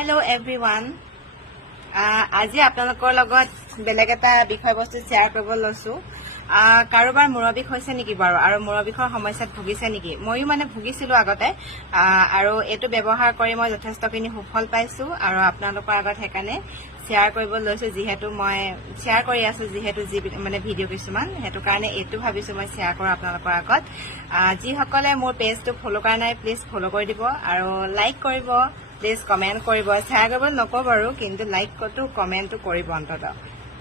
Hello everyone. আজি আপোনালোকৰ লগত বেলেগ এটা বিষয়বস্তু শেয়াৰ কৰিব লৈছো। কাৰোবাৰ মূৰৰ বিষ হৈছে নেকি বাৰু আৰু মূৰৰ বিষৰ সমস্যাত ভুগিছে নেকি? মইও মানে ভুগিছিলো আগতে আৰু এটো ব্যৱহাৰ কৰি মই যথেষ্টখিনি সুফল পাইছো আৰু আপোনালোকৰ আগত হেকানে শেয়াৰ কৰিব লৈছো যিহেতু মই শেয়াৰ কৰি আছো যিহেতু মানে ভিডিও কিছুমান হেতু কাৰণে এটো ভাবিছো মই শেয়াৰ কৰো আপোনালোকৰ আগত। যি সকলে মোৰ পেজটো ফলো কৰা নাই প্লিজ ফলো কৰি দিব আৰু লাইক কৰিব, প্লিজ কমেন্ট কৰিব, শেয়াৰ কৰিব নকব বাৰু কিন্তু লাইক কটো কমেন্টটো কৰিব অন্তত।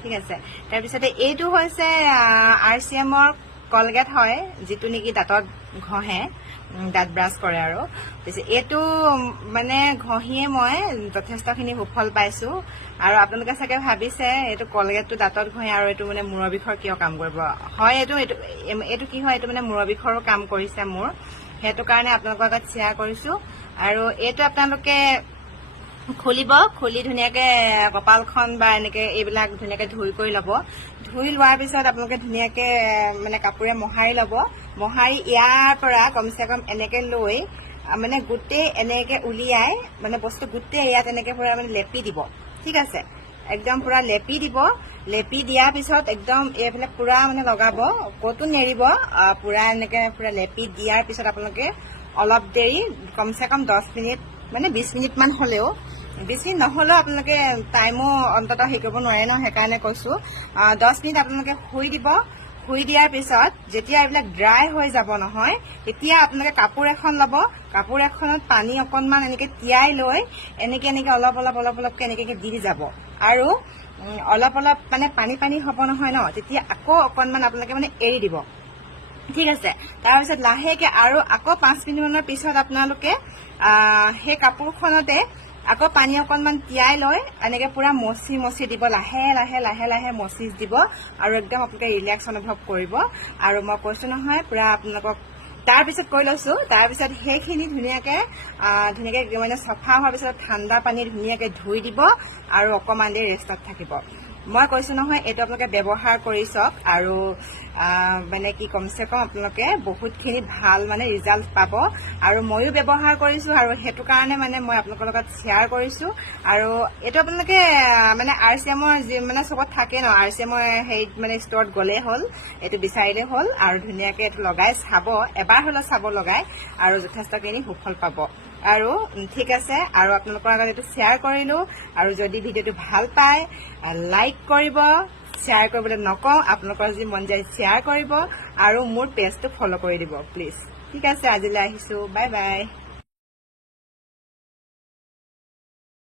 ঠিক আছে, তাৰ পিছতে এইটো হৈছে RCM ৰ কলগেট হয় যেটো নেকি দাঁতত ঘহে, দাঁত ব্ৰাছ কৰে আৰু এইটো মানে ঘহিয়ে মই যথেষ্টখিনি সুফল পাইছো আৰু আপোনালোকে চাগে ভাবিছে এইটো কলগেটটো দাঁতত ঘহে আৰু এইটো মানে মূৰৰ বিষৰ কিয় কাম কৰিব। হয় এইটো কি হয়, এইটো মানে মূৰৰ বিষৰো কাম কৰিছে মোৰ, হেতু কাৰণে আপোনালোকৰ আগত শেয়াৰ কৰিছো। আৰু এইটো আপোনালোকে খুলি ধুনীয়াকে কপালখন বা এনেকে এইবিলাক ধুনীয়াকে ধুই কৰি লব। ধুই লোৱাৰ পিছত আপোনালোকে ধুনীয়াকে মানে কাপোৰে মোহাৰি লব। মোহাৰি ইয়াৰ পৰা কমসে কম এনেকে লৈ মানে গুটে এনেকে উলিয়াই মানে বস্তু গুটে ইয়াত এনেকে পুৰা মানে লেপি দিব। ঠিক আছে, একদম পুৰা লেপি দিব। লেপি দিয়াৰ পিছত একদম এইফালে পুৰা মানে লগাব, কতো নেৰিব। পুৰা এনেকে পুৰা লেপি দিয়াৰ পিছত আপোনালোকে অলপ দেৰি কমসে কম 10 মিনিট মানে 20 মিনিট মান হলেও, 20 মিনিট নহলেও আপোনালোকে টাইমো অন্তত হেৰি কৰিব নোৱাৰে ন, সেইকাৰণে কৈছো 10 মিনিট আপোনালোকে শুই দিব। শুই দিয়াৰ পিছত যেতিয়া এইবিলাক ড্ৰাই হৈ যাব নহয়, তেতিয়া আপোনালোকে কাপোৰ এখন লব। কাপোৰ এখনত পানী অকনমান এনেকে তিয়াই লৈ এনেকে অলপকে এনেকে দি যাব আৰু অলপ মানে পানী হ'ব নহয় ন, তেতিয়া আকৌ অকনমান আপোনালোকে মানে এৰি দিব। ঠিক আছে, তাৰপিছত লাহেকে আৰু আকৌ 5 মিনিট মানৰ পিছত আপোনালোকে সেই কাপোৰখনতে আকৌ পানী অকনমান তিয়াই লৈ এনেকে পুৰা মচি দিব। লাহে মচি দিব আৰু একদম আপোনালোকে ৰিলেক্স অনুভৱ কৰিব। আৰু মই কৈছো নহয় পুৰা আপোনালোকক তাৰপিছত কৈ লৈছো, তাৰপিছত সেইখিনি ধুনীয়াকে মানে চফা হোৱাৰ পিছত ঠাণ্ডা পানী ধুনীয়াকে ধুই দিব আৰু অকমান দেৰি ৰেষ্টত থাকিব। মই কৈছো নহয় এইটো আপোনালোকে ব্যৱহাৰ কৰি চাওক আৰু মানে কি কমসে কম আপোনালোকে বহুতখিনি ভাল মানে ৰিজাল্ট পাব। আৰু ময়ো ব্যৱহাৰ কৰিছো আৰু হেতু কাৰণে মানে মই আপোনালোকৰ লগত শেয়াৰ কৰিছো। আৰু এইটো আপোনালোকে মানে RCM ৰ মানে চবত থাকে ন, RCM ৰ হেৰি মানে ষ্টৰত গলে হ'ল, এইটো বিচাৰিলে হ'ল আৰু ধুনীয়াকে এইটো লগাই চাব, এবাৰ হলেও চাব লগাই আৰু যথেষ্টখিনি সুফল পাব। আৰু ঠিক আছে, আৰু আপোনালোকৰ আগত এইটো শ্বেয়াৰ কৰিলো। আৰু যদি ভিডিঅ'টো ভাল পায় লাইক কৰিব, শ্বেয়াৰ কৰিবলৈ নকওঁ, আপোনালোকৰ যদি মন যায় শ্বেয়াৰ কৰিব আৰু মোৰ পেজটো ফলো কৰি দিব প্লিজ। ঠিক আছে, আজিলৈ আহিছো, বাই বাই।